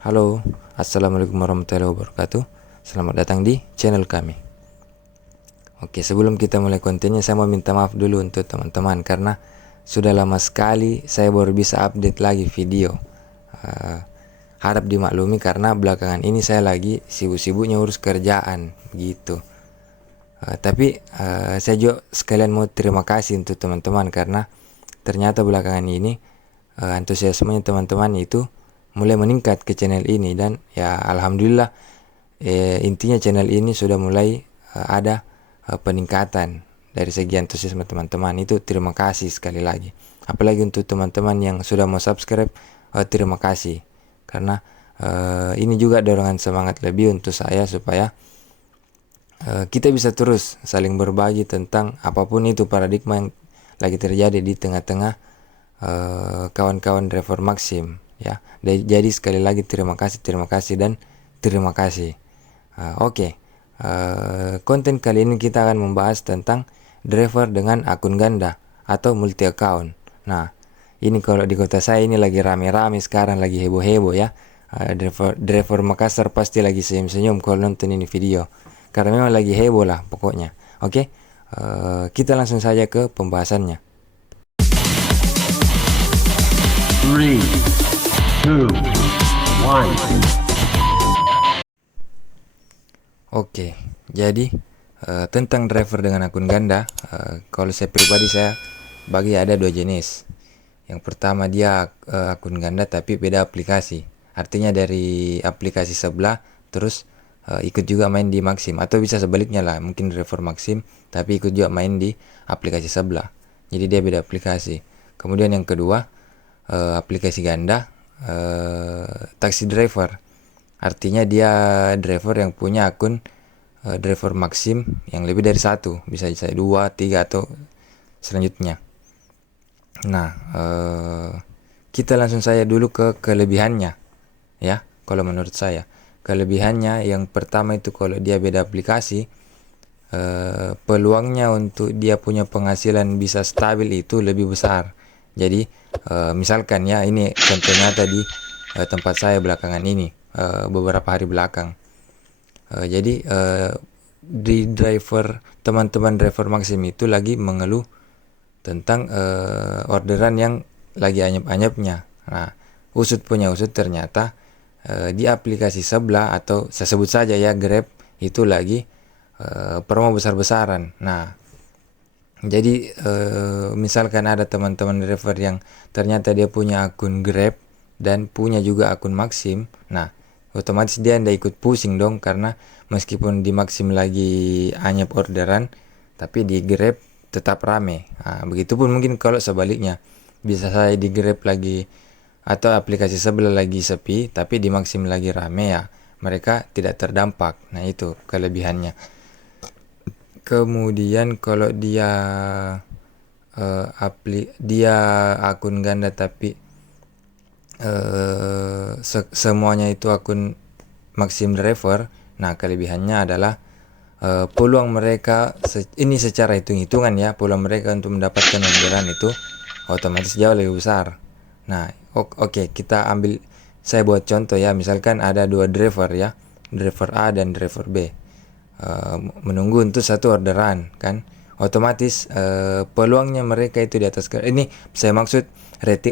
Halo, assalamualaikum warahmatullahi wabarakatuh. Selamat datang di channel kami. Oke, sebelum kita mulai kontennya, saya mau minta maaf dulu untuk teman-teman karena sudah lama sekali saya baru bisa update lagi video. Harap dimaklumi karena belakangan ini saya lagi sibuk-sibuknya urus kerjaan gitu. Tapi saya juga sekalian mau terima kasih untuk teman-teman karena ternyata belakangan ini antusiasmenya teman-teman itu mulai meningkat ke channel ini, dan ya alhamdulillah intinya channel ini sudah mulai ada peningkatan dari segi antusiasme teman-teman. Itu terima kasih sekali lagi, apalagi untuk teman-teman yang sudah mau subscribe, terima kasih karena ini juga dorongan semangat lebih untuk saya supaya kita bisa terus saling berbagi tentang apapun itu paradigma yang lagi terjadi di tengah-tengah kawan-kawan driver Maxim ya. Jadi sekali lagi terima kasih dan terima kasih. Oke. Konten kali ini kita akan membahas tentang driver dengan akun ganda atau multi account. Nah, ini kalau di kota saya ini lagi rame-rame sekarang, lagi heboh-heboh ya. Driver Makassar pasti lagi senyum-senyum kalau nonton ini video, karena memang lagi heboh lah pokoknya. Oke, kita langsung saja ke pembahasannya. 3, 2, 1. Oke, jadi tentang driver dengan akun ganda, kalau saya pribadi saya bagi ada dua jenis. Yang pertama dia akun ganda tapi beda aplikasi, artinya dari aplikasi sebelah terus ikut juga main di Maxim, atau bisa sebaliknya lah, mungkin driver Maxim tapi ikut juga main di aplikasi sebelah, jadi dia beda aplikasi. Kemudian yang kedua aplikasi ganda, taksi driver, artinya dia driver yang punya akun driver Maxim yang lebih dari satu, bisa saya 2, 3 atau selanjutnya. Nah, kita langsung saja dulu ke kelebihannya ya. Kalau menurut saya kelebihannya yang pertama itu kalau dia beda aplikasi, peluangnya untuk dia punya penghasilan bisa stabil itu lebih besar. Jadi misalkan ya, ini contohnya tadi tempat saya belakangan ini, beberapa hari belakang. Jadi di driver, teman-teman driver Maxim itu lagi mengeluh tentang orderan yang lagi anyap-anyapnya. Nah, usut ternyata di aplikasi sebelah, atau saya sebut saja ya Grab, itu lagi promo besar-besaran. Nah, jadi misalkan ada teman-teman driver yang ternyata dia punya akun Grab dan punya juga akun Maxim, nah otomatis dia ndak ikut pusing dong, karena meskipun di Maxim lagi anyap orderan, tapi di Grab tetap rame. Nah, begitupun mungkin kalau sebaliknya, bisa saya di Grab lagi atau aplikasi sebelah lagi sepi, tapi di Maxim lagi rame, ya mereka tidak terdampak. Nah, itu kelebihannya. Kemudian kalau dia dia akun ganda tapi semuanya itu akun Maxim driver, nah kelebihannya adalah peluang mereka ini secara hitung-hitungan ya, peluang mereka untuk mendapatkan orderan itu otomatis jauh lebih besar. Nah, oke, kita ambil, saya buat contoh ya, misalkan ada dua driver ya, driver A dan driver B, menunggu untuk satu orderan kan, otomatis peluangnya mereka itu di atas, ini saya maksud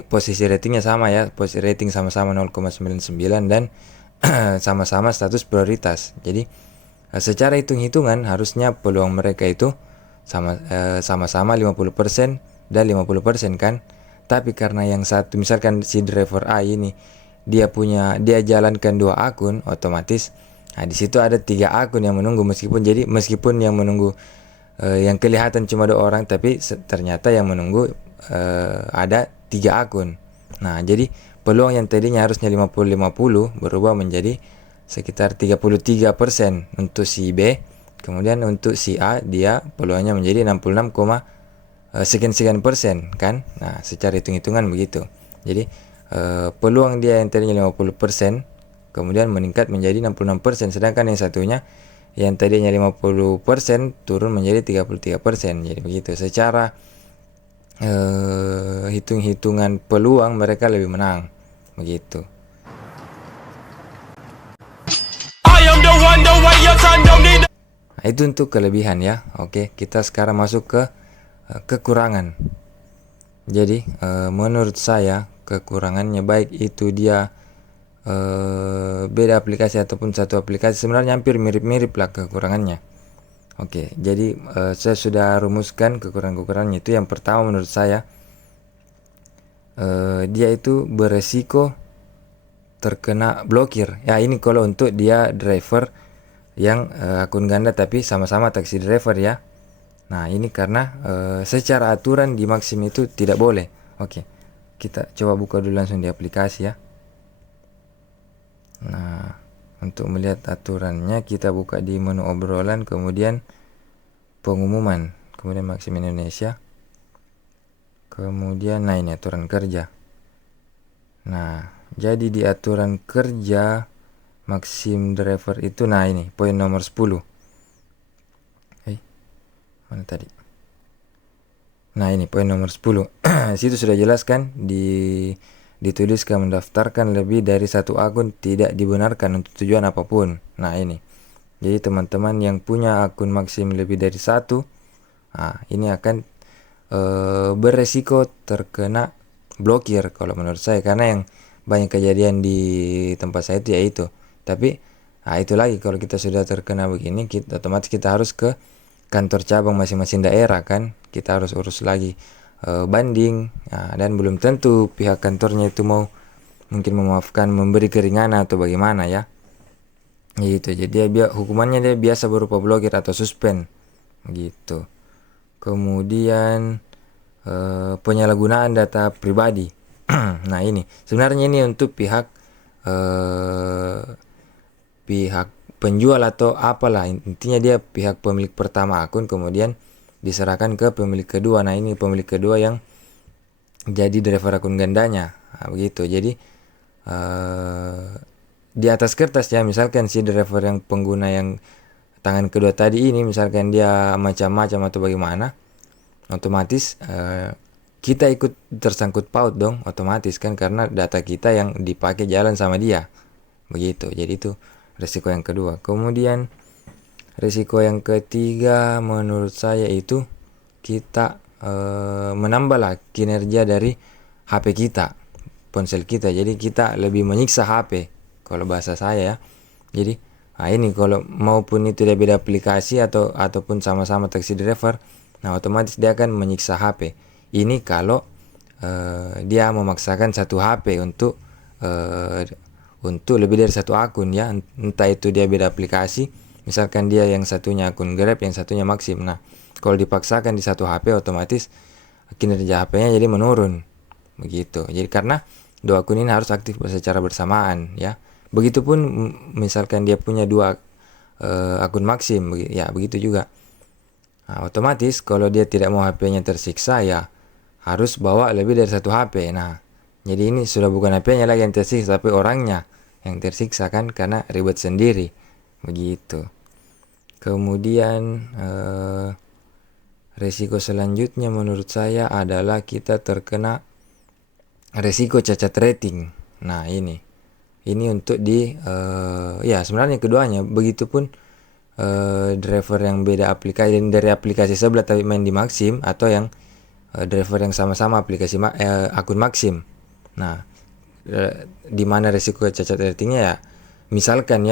posisi ratingnya sama ya, posisi rating sama-sama 0,99 dan sama-sama status prioritas. Jadi secara hitung-hitungan harusnya peluang mereka itu sama-sama 50% dan 50% kan. Tapi karena yang satu, misalkan si driver A ini dia jalankan dua akun, otomatis di situ ada 3 akun yang menunggu, meskipun yang menunggu yang kelihatan cuma 2 orang, tapi ternyata yang menunggu ada 3 akun. Nah, jadi peluang yang tadinya harusnya 50-50 berubah menjadi sekitar 33% untuk si B. Kemudian untuk si A dia peluangnya menjadi 66, sekian persen kan. Nah, secara hitung-hitungan begitu. Jadi peluang dia yang tadinya 50% kemudian meningkat menjadi 66%, sedangkan yang satunya yang tadinya 50% turun menjadi 33%. Jadi begitu. Secara hitung-hitungan peluang mereka lebih menang begitu. Nah, itu untuk kelebihan ya. Oke, kita sekarang masuk ke kekurangan. Jadi menurut saya kekurangannya baik itu dia beda aplikasi ataupun satu aplikasi, sebenarnya hampir mirip-mirip lah kekurangannya. Oke, jadi saya sudah rumuskan kekurangan-kekurangannya itu. Yang pertama menurut saya dia itu beresiko terkena blokir. Ya ini kalau untuk dia driver yang akun ganda tapi sama-sama taksi driver ya. Nah ini karena secara aturan di Maxim itu tidak boleh. Oke, kita coba buka dulu langsung di aplikasi ya. Nah, untuk melihat aturannya kita buka di menu obrolan, kemudian pengumuman, kemudian Maxim Indonesia, kemudian nah ini aturan kerja. Nah, jadi di aturan kerja Maxim driver itu, nah ini poin nomor 10. Mana tadi? Nah ini poin nomor 10. Situ sudah jelaskan dituliskan mendaftarkan lebih dari satu akun tidak dibenarkan untuk tujuan apapun. Nah ini, jadi teman-teman yang punya akun Maxim lebih dari satu, nah ini akan beresiko terkena blokir kalau menurut saya, karena yang banyak kejadian di tempat saya itu ya itu. Tapi nah itu lagi, kalau kita sudah terkena begini, otomatis kita harus ke kantor cabang masing-masing daerah kan, kita harus urus lagi banding. Nah, dan belum tentu pihak kantornya itu mau mungkin memaafkan, memberi keringanan atau bagaimana ya gitu. Jadi hukumannya dia biasa berupa blokir atau suspend gitu. Kemudian penyalahgunaan data pribadi. Nah ini sebenarnya ini untuk pihak penjual atau apalah, intinya dia pihak pemilik pertama akun kemudian diserahkan ke pemilik kedua. Nah ini pemilik kedua yang jadi driver akun gandanya. Nah, begitu. Jadi di atas kertas ya, misalkan si driver yang pengguna yang tangan kedua tadi ini misalkan dia macam-macam atau bagaimana, otomatis kita ikut tersangkut paut dong, otomatis kan, karena data kita yang dipakai jalan sama dia. Begitu. Jadi itu risiko yang kedua. Kemudian risiko yang ketiga menurut saya itu kita menambahlah kinerja dari HP kita, ponsel kita. Jadi kita lebih menyiksa HP kalau bahasa saya ya. Jadi nah ini kalau maupun itu dia beda aplikasi ataupun sama-sama taksi driver, nah otomatis dia akan menyiksa HP. Ini kalau dia memaksakan satu HP untuk lebih dari satu akun ya, entah itu dia beda aplikasi, misalkan dia yang satunya akun Grab, yang satunya Maxim. Nah kalau dipaksakan di satu HP, otomatis kinerja HP-nya jadi menurun begitu. Jadi karena dua akun ini harus aktif secara bersamaan ya. Begitupun misalkan dia punya dua akun Maxim ya, begitu juga. Nah, otomatis kalau dia tidak mau HP-nya tersiksa ya harus bawa lebih dari satu HP. Nah jadi ini sudah bukan HP-nya lagi yang tersiksa, tapi orangnya yang tersiksa kan, karena ribet sendiri begitu. Kemudian resiko selanjutnya menurut saya adalah kita terkena resiko cacat rating. Nah ini untuk ya sebenarnya keduanya, begitupun driver yang beda aplikasi dari aplikasi sebelah tapi main di Maxim, atau yang driver yang sama-sama aplikasi akun Maxim. Nah di mana resiko cacat ratingnya ya, misalkan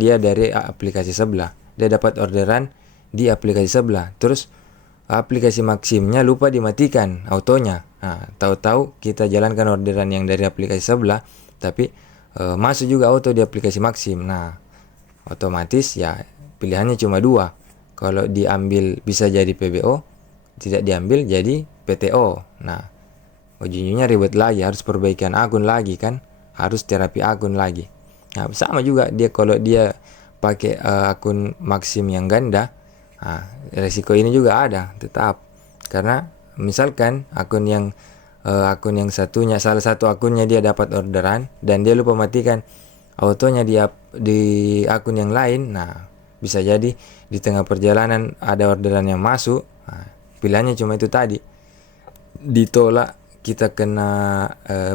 dia dari aplikasi sebelah, dia dapat orderan di aplikasi sebelah, terus aplikasi Maximnya lupa dimatikan autonya. Nah tahu-tahu kita jalankan orderan yang dari aplikasi sebelah, tapi masuk juga auto di aplikasi Maxim. Nah otomatis ya pilihannya cuma dua, kalau diambil bisa jadi PBO, tidak diambil jadi PTO. Nah ujung-ujungnya ribet lagi, harus perbaikan akun lagi kan, harus terapi akun lagi. Nah sama juga dia kalau dia pakai akun Maxim yang ganda, nah, resiko ini juga ada tetap, karena misalkan akun yang satunya, salah satu akunnya dia dapat orderan dan dia lupa matikan autonya di akun yang lain. Nah bisa jadi di tengah perjalanan ada orderan yang masuk, nah, pilihannya cuma itu tadi, ditolak kita kena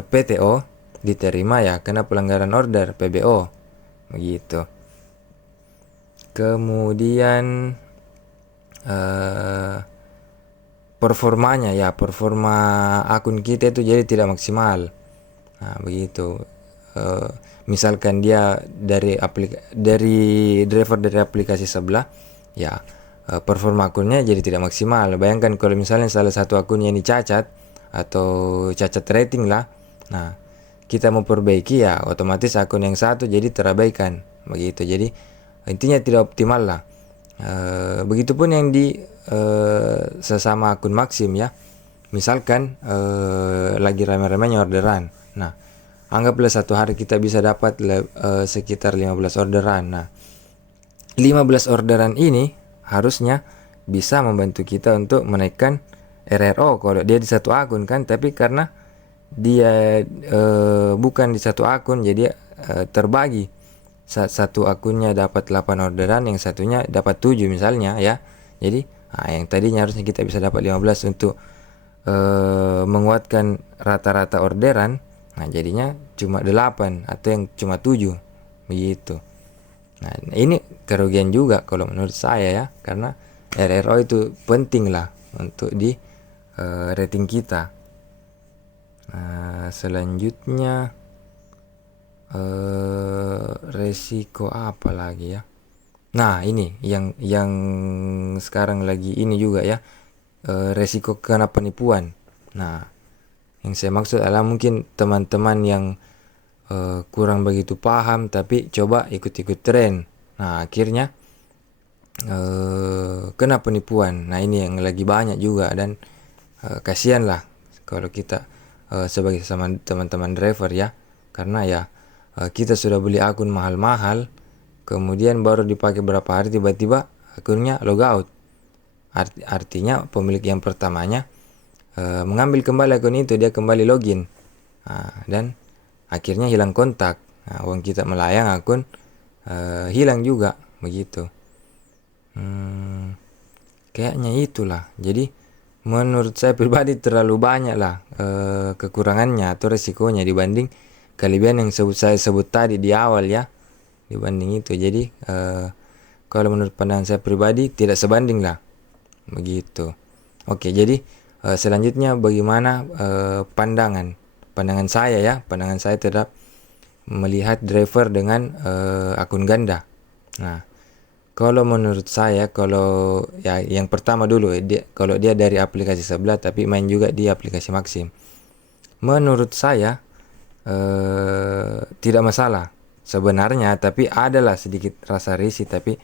PTO, diterima ya kena pelanggaran order PBO begitu. Kemudian performa akun kita itu jadi tidak maksimal. Nah, begitu. Misalkan dia dari driver dari aplikasi sebelah, ya performa akunnya jadi tidak maksimal. Bayangkan kalau misalnya salah satu akunnya ini cacat atau cacat rating lah. Nah, kita mau perbaiki ya otomatis akun yang satu jadi terabaikan. Begitu. Jadi intinya tidak optimal lah. Begitupun yang di sesama akun Maxim ya. Misalkan lagi rame-ramenya orderan. Nah, anggaplah satu hari kita bisa dapat sekitar 15 orderan. Nah, 15 orderan ini harusnya bisa membantu kita untuk menaikkan RRO kalau dia di satu akun kan, tapi karena dia bukan di satu akun jadi terbagi. Satu akunnya dapat 8 orderan, yang satunya dapat 7 misalnya ya. Jadi yang tadinya harusnya kita bisa dapat 15 untuk menguatkan rata-rata orderan, nah jadinya cuma 8 atau yang cuma 7 begitu. Nah, ini kerugian juga kalau menurut saya ya, karena RRO itu penting lah untuk di rating kita. Nah, selanjutnya resiko apa lagi ya? Nah, ini yang sekarang lagi ini juga ya, resiko kena penipuan. Nah, yang saya maksud adalah mungkin teman-teman yang kurang begitu paham tapi coba ikut-ikut tren. Nah, akhirnya kena penipuan. Nah, ini yang lagi banyak juga, dan kasihan lah kalau kita sebagai sama teman-teman driver ya, karena ya kita sudah beli akun mahal-mahal, kemudian baru dipakai berapa hari tiba-tiba akunnya logout. Artinya pemilik yang pertamanya mengambil kembali akun itu, dia kembali login, dan akhirnya hilang kontak. Nah, uang kita melayang, akun hilang juga begitu. Kayaknya itulah. Jadi menurut saya pribadi terlalu banyak lah kekurangannya atau resikonya dibanding kelebihan yang saya sebut tadi di awal ya, dibanding itu. Jadi kalau menurut pandangan saya pribadi tidak sebanding lah begitu. Oke, jadi selanjutnya bagaimana pandangan saya ya, pandangan saya terhadap melihat driver dengan akun ganda. Nah, kalau menurut saya, kalau ya yang pertama dulu kalau dia dari aplikasi sebelah tapi main juga di aplikasi Maxim, menurut saya tidak masalah sebenarnya, tapi adalah sedikit rasa risih, tapi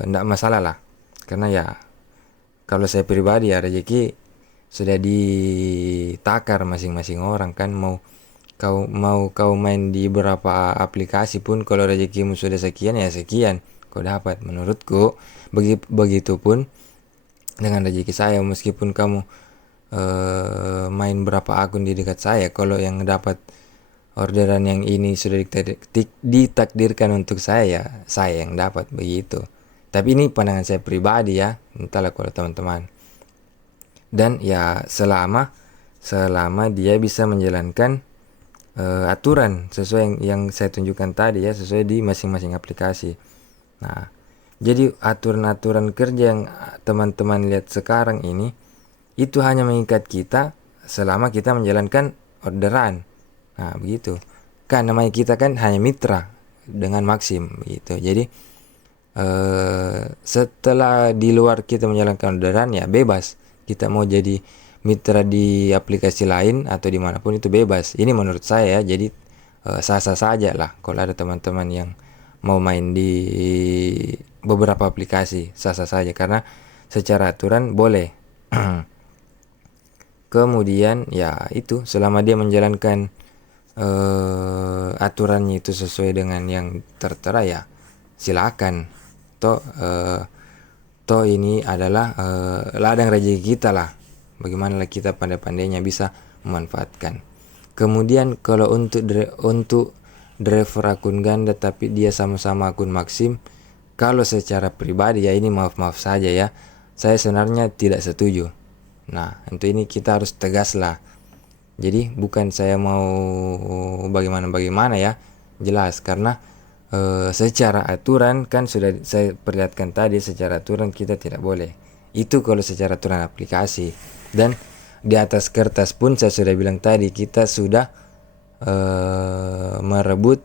tidak masalah lah, karena ya kalau saya pribadi ya rezeki sudah ditakar masing-masing orang kan. Mau kau main di beberapa aplikasi pun kalau rezekimu sudah sekian ya sekian kau dapat. Menurutku begitupun dengan rezeki saya, meskipun kamu main berapa akun di dekat saya, kalau yang dapat orderan yang ini sudah ditakdirkan untuk saya yang dapat begitu. Tapi ini pandangan saya pribadi ya, entahlah kalau teman-teman. Dan ya selama dia bisa menjalankan aturan sesuai yang saya tunjukkan tadi ya, sesuai di masing-masing aplikasi. Nah, jadi aturan-aturan kerja yang teman-teman lihat sekarang ini itu hanya mengikat kita selama kita menjalankan orderan. Nah, begitu. Kan namanya kita kan hanya mitra dengan Maxim gitu. Jadi setelah di luar kita menjalankan orderan ya bebas. Kita mau jadi mitra di aplikasi lain atau dimanapun itu bebas. Ini menurut saya ya. Jadi sah-sah saja lah kalau ada teman-teman yang mau main di beberapa aplikasi, sah-sah saja karena secara aturan boleh. Kemudian ya itu selama dia menjalankan aturannya itu sesuai dengan yang tertera ya silakan. Toh ini adalah ladang rezeki kita lah. Bagaimana kita pandai-pandainya bisa memanfaatkan. Kemudian kalau untuk driver akun ganda tapi dia sama-sama akun Maxim, kalau secara pribadi ya ini maaf saja ya, saya sebenarnya tidak setuju. Nah, untuk ini kita harus tegas lah. Jadi bukan saya mau bagaimana ya, jelas karena secara aturan kan sudah saya perlihatkan tadi, secara aturan kita tidak boleh. Itu kalau secara aturan aplikasi. Dan di atas kertas pun saya sudah bilang tadi, kita sudah merebut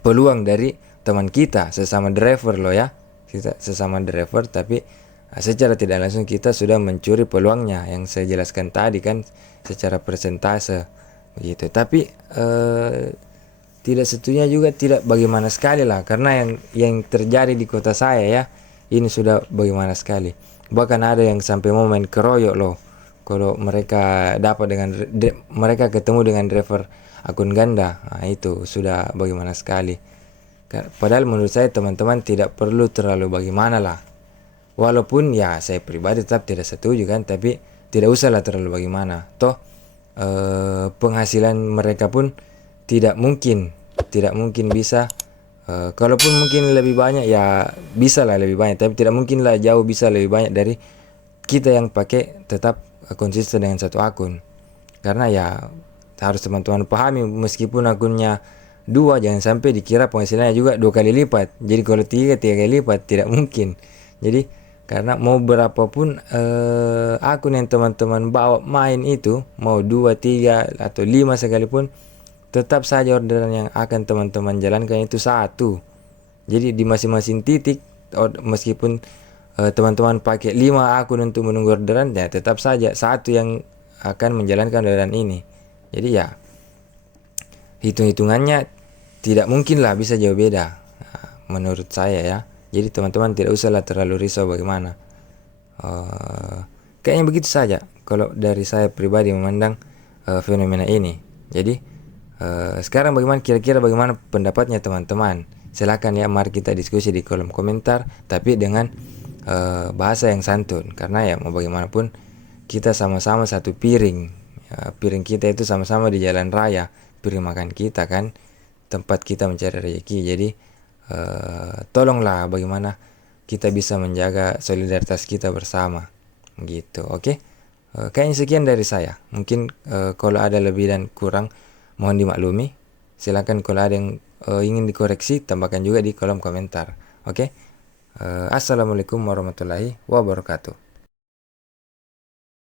peluang dari teman kita sesama driver loh ya. Kita sesama driver, tapi secara tidak langsung kita sudah mencuri peluangnya yang saya jelaskan tadi kan, secara persentase begitu. Tapi tidak setuju juga tidak bagaimana sekali lah, karena yang terjadi di kota saya ya, ini sudah bagaimana sekali. Bahkan ada yang sampai mau main keroyok loh kalau mereka dapat dengan mereka ketemu dengan driver akun ganda. Nah, itu sudah bagaimana sekali. Padahal menurut saya teman-teman tidak perlu terlalu bagaimana lah. Walaupun ya saya pribadi tetap tidak setuju kan, tapi tidak usahlah terlalu bagaimana. Toh penghasilan mereka pun tidak mungkin bisa, kalaupun mungkin lebih banyak ya bisa lah lebih banyak, tapi tidak mungkin lah jauh bisa lebih banyak dari kita yang pakai tetap konsisten dengan satu akun. Karena ya harus teman-teman pahami, meskipun akunnya 2, jangan sampai dikira penghasilannya juga 2 kali lipat. Jadi kalau 3 kali lipat tidak mungkin. Jadi karena mau berapapun akun yang teman-teman bawa main itu, mau 2, 3 atau 5 sekalipun, tetap saja orderan yang akan teman-teman jalankan itu satu. Jadi di masing-masing titik, meskipun teman-teman pakai 5 akun untuk menunggu orderan, ya tetap saja satu yang akan menjalankan orderan ini. Jadi ya hitung-hitungannya tidak mungkin lah bisa jauh beda, menurut saya ya. Jadi teman-teman tidak usahlah terlalu risau bagaimana. Kayaknya begitu saja kalau dari saya pribadi memandang fenomena ini. Jadi sekarang kira-kira bagaimana pendapatnya teman-teman? Silakan ya, mari kita diskusi di kolom komentar, tapi dengan bahasa yang santun. Karena ya mau bagaimanapun kita sama-sama satu piring. Piring kita itu sama-sama di jalan raya, piring makan kita kan, tempat kita mencari rezeki. Jadi tolonglah bagaimana kita bisa menjaga solidaritas kita bersama gitu. Oke? Kayaknya sekian dari saya. Mungkin kalau ada lebih dan kurang mohon dimaklumi. Silakan kalau ada yang ingin dikoreksi, tambahkan juga di kolom komentar. Oke? Assalamualaikum warahmatullahi wabarakatuh.